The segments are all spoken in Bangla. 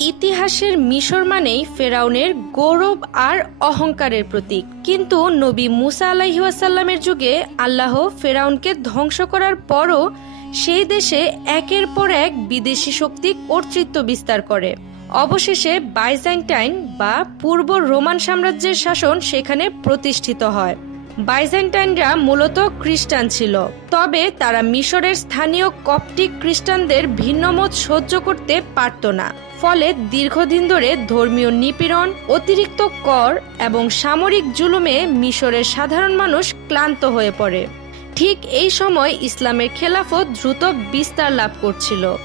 ইতিহাসের মিশর মানেই ফেরাউনের গৌরব আর অহংকারের প্রতীক। কিন্তু নবী মুসা আলাহিউসাল্লামের যুগে আল্লাহ ফেরাউনকে ধ্বংস করার পরও সেই দেশে একের পর এক বিদেশি শক্তি কর্তৃত্ব বিস্তার করে। অবশেষে বাইজেন্টাইন বা পূর্ব রোমান সাম্রাজ্যের শাসন সেখানে প্রতিষ্ঠিত হয়। বাইজেন্টাইনরা মূলত খ্রিস্টান ছিল। তবে তারা মিশরের স্থানীয় কপটিক খ্রিস্টানদের ভিন্নমত সহ্য করতে পারত না। ফলে দীর্ঘদিন ধরে ধর্মীয় নিপীড়ন, অতিরিক্ত কর এবং সামরিক জুলুমে মিশরের সাধারণ মানুষ ক্লান্ত হয়ে পড়ে। ঠিক এই সময় ইসলামের খেলাফত দ্রুত বিস্তার লাভ করছিল।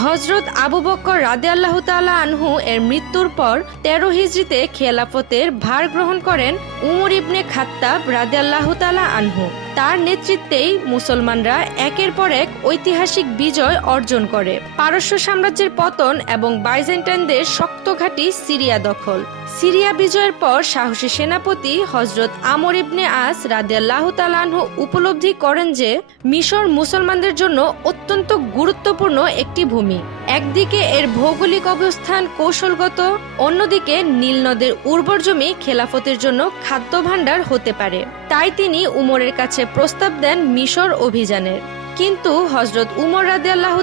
হজরত আবু বক্কর রাদে আল্লাহ তালা আনহু এর মৃত্যুর পর তেরো হিজড়িতে খেলাফতের ভার গ্রহণ করেন উমর ইবনে খাত্তাব রাদে আল্লাহ তালা আনহু। তার নেতৃত্বেই মুসলমানরা একের পর এক ঐতিহাসিক বিজয় অর্জন করে। পারস্য সাম্রাজ্যের পতন এবং বাইজেন্টাইনদের শক্ত ঘাঁটি সিরিয়া দখল। সিরিয়া বিজয়ের পর সাহসী সেনাপতি হজরত আমর ইবনে আস রাদিয়াল্লাহু তালানহু উপলব্ধি করেন যে মিশর মুসলমানদের জন্য অত্যন্ত গুরুত্বপূর্ণ একটি ভূমি। একদিকে এর ভৌগোলিক অবস্থান কৌশলগত, অন্যদিকে নীল নদের উর্বর জমি খেলাফতের জন্য খাদ্য ভাণ্ডার হতে পারে। তাই তিনি উমরের কাছে প্রস্তাব দেন মিশর অভিযানের। কিন্তু হজরত উমর রাদে আল্লাহ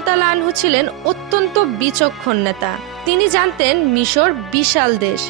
ছিলেন অত্যন্ত বিচক্ষণ নেতা। তিনি জানতেন মিশর বিশাল দেশ।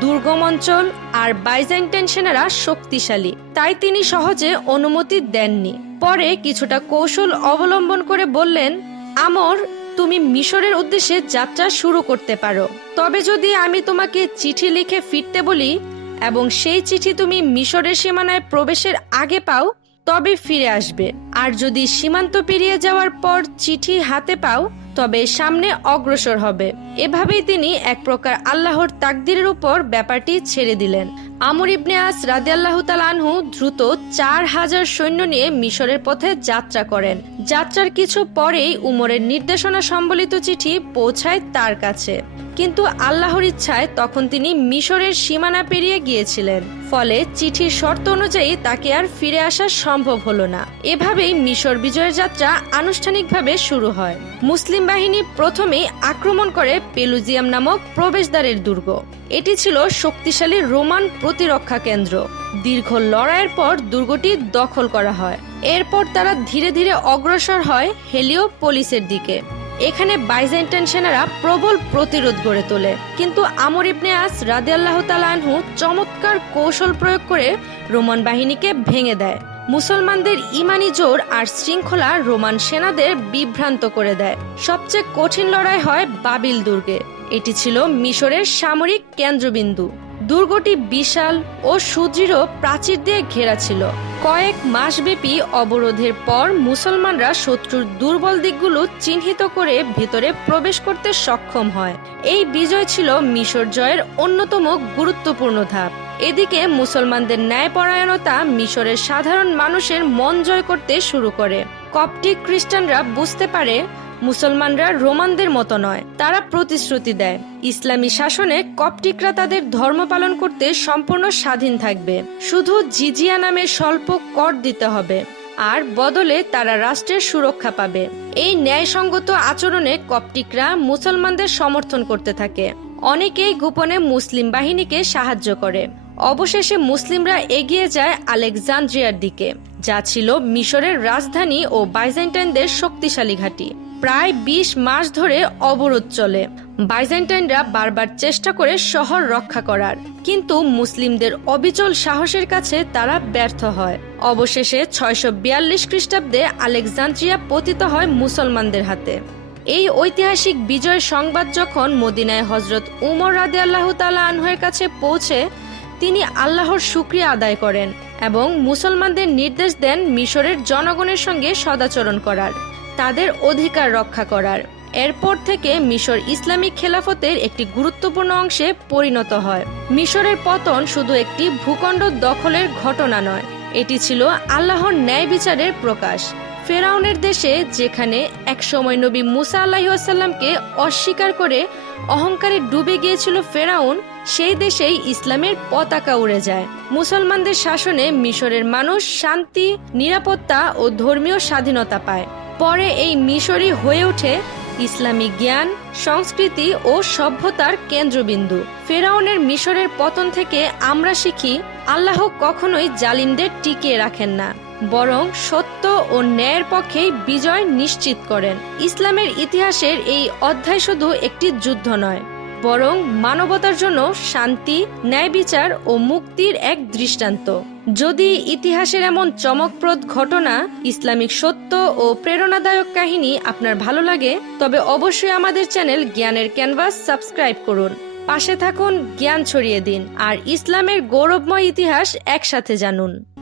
দুর্গম অঞ্চল আর বাইজেন্টাইন সেনারা শক্তিশালী। তাই তিনি সহজে অনুমতি দেননি। পরে কিছুটা কৌশল অবলম্বন করে বললেন, আমর, তুমি মিশরের উদ্দেশ্যে যাত্রা শুরু করতে পারো। তবে যদি আমি তোমাকে চিঠি লিখে ফিরতে বলি এবং সেই চিঠি তুমি মিশরের সীমানায় প্রবেশের আগে পাও, তবে ফিরে আসবে। আর যদি সীমান্ত পেরিয়ে যাওয়ার পর চিঠি হাতে পাও তবে সামনে অগ্রসর হবে। এভাবেই তিনি এক প্রকার আল্লাহর তাকদিরের উপর ব্যাপারটি ছেড়ে দিলেন। আমর ইবনে আস রাজি আল্লাহ আনহু দ্রুত চার হাজার সৈন্য নিয়ে মিশরের পথে যাত্রা করেন। যাত্রার কিছু পরেই উমরের নির্দেশনা সম্বলিত চিঠি পৌঁছায় তার কাছে। কিন্তু আল্লাহর ইচ্ছায় তখন তিনি মিশরের সীমানা পেরিয়ে গিয়েছিলেন। ফলে চিঠির শর্ত অনুযায়ী তাকে আর ফিরে আসা সম্ভব হলো না। এভাবেই মিশর বিজয়ের যাত্রা আনুষ্ঠানিকভাবে শুরু হয়। মুসলিম বাহিনী প্রথমেই আক্রমণ করে পেলুজিয়াম নামক প্রবেশদ্বারের দুর্গ। এটি ছিল শক্তিশালী রোমান প্রতিরক্ষা কেন্দ্র। দীর্ঘ লড়াইয়ের পর দুর্গটি দখল করা হয়। এরপর তারা ধীরে ধীরে অগ্রসর হয় হেলিও পলিসের দিকে। এখানে বাইজেন্টাইন সেনারা প্রবল প্রতিরোধ গড়ে তোলে। কিন্তু আমর ইবনে আস রাদে আল্লাহ আনহু চমৎকার কৌশল প্রয়োগ করে রোমান বাহিনীকে ভেঙে দেয়। মুসলমানদের ইমানি জোর আর শৃঙ্খলা রোমান সেনাদের বিভ্রান্ত করে দেয়। সবচেয়ে কঠিন লড়াই হয় বাবিল দুর্গে। এটি ছিল মিশরের সামরিক কেন্দ্রবিন্দু। দুর্গটি বিশাল ও সুদৃঢ় প্রাচীর দিয়ে ঘেরা ছিল। কয়েক মাসব্যাপী অবরোধের পর মুসলমানরা শত্রুর দুর্বল দিকগুলো চিহ্নিত করে ভেতরে প্রবেশ করতে সক্ষম হয়। এই বিজয় ছিল মিশর জয়ের অন্যতম গুরুত্বপূর্ণ ধাপ। এদিকে মুসলমানদের ন্যায়পরায়ণতা মিশরের সাধারণ মানুষের মন জয় করতে শুরু করে। কপটিক খ্রিস্টানরা বুঝতে পারে মুসলমানরা রোমানদের মতো নয়, তারা প্রতিশ্রুতি দেয়। ইসলামী শাসনে কপটিকরা তাদের ধর্ম পালন করতে সম্পূর্ণ স্বাধীন থাকবে। শুধু জিজিয়া নামে স্বল্প কর দিতে হবে, আর বদলে তারা রাষ্ট্রের সুরক্ষা পাবে। এই ন্যায়সঙ্গত আচরণে কপটিকরা মুসলমানদের সমর্থন করতে থাকে। অনেকেই গোপনে মুসলিম বাহিনীকে সাহায্য করে। অবশেষে মুসলিমরা এগিয়ে যায় আলেকজান্দ্রিয়ার দিকে, যা ছিল মিশরের রাজধানী ও বাইজেন্টাইনদের শক্তিশালী ঘাঁটি। প্রায় ২০ মাস ধরে অবরোধ চলে। বাইজেন্টাইনরা বারবার চেষ্টা করে শহর রক্ষা করার। কিন্তু মুসলিমদের অবিচল সাহসের কাছে তারা ব্যর্থ হয়। অবশেষে ছয়শো বিয়াল্লিশ খ্রিস্টাব্দে আলেকজান্দ্রিয়া পতিত হয় মুসলমানদের হাতে। এই ঐতিহাসিক বিজয় সংবাদ যখন মদিনায় হজরত উমর রাদে আল্লাহ তালা আনহের কাছে পৌঁছে, তিনি আল্লাহর শুক্রিয়া আদায় করেন এবং মুসলমানদের নির্দেশ দেন মিশরের জনগণের সঙ্গে সদাচরণ করার। তাদের অধিকার রক্ষা করার। এরপর থেকে মিশর ইসলামিক খেলাফতের একটি গুরুত্বপূর্ণ অংশে পরিণত হয়। মিশরের পতন শুধু একটি ভূখণ্ড দখলের ঘটনা নয়, এটি ছিল আল্লাহর ন্যায় বিচারের প্রকাশ। ফেরাউনের দেশে, যেখানে একসময় নবী মুসা আল্লাহিসাল্লামকে অস্বীকার করে অহংকারে ডুবে গিয়েছিল ফেরাউন, সেই দেশেই ইসলামের পতাকা উড়ে যায়। মুসলমানদের শাসনে মিশরের মানুষ শান্তি, নিরাপত্তা ও ধর্মীয় স্বাধীনতা পায়। পরে এই মিশরই হয়ে ওঠে ইসলামী জ্ঞান, সংস্কৃতি ও সভ্যতার কেন্দ্রবিন্দু। ফেরাউনের মিশরের পতন থেকে আমরা শিখি, আল্লাহ কখনোই জালিমদের টিকিয়ে রাখেন না, বরং সত্য ও ন্যায়ের পক্ষেই বিজয় নিশ্চিত করেন। ইসলামের ইতিহাসের এই অধ্যায় শুধু একটি যুদ্ধ নয়। বরং মানবতার জন্য শান্তি, ন্যায় বিচার ও মুক্তির এক দৃষ্টান্ত। যদি ইতিহাসের এমন চমকপ্রদ ঘটনা, ইসলামিক সত্য ও প্রেরণাদায়ক কাহিনী আপনার ভালো লাগে, তবে অবশ্যই আমাদের চ্যানেল জ্ঞানের ক্যানভাস সাবস্ক্রাইব করুন। পাশে থাকুন, জ্ঞান ছড়িয়ে দিন, আর ইসলামের গৌরবময় ইতিহাস একসাথে জানুন।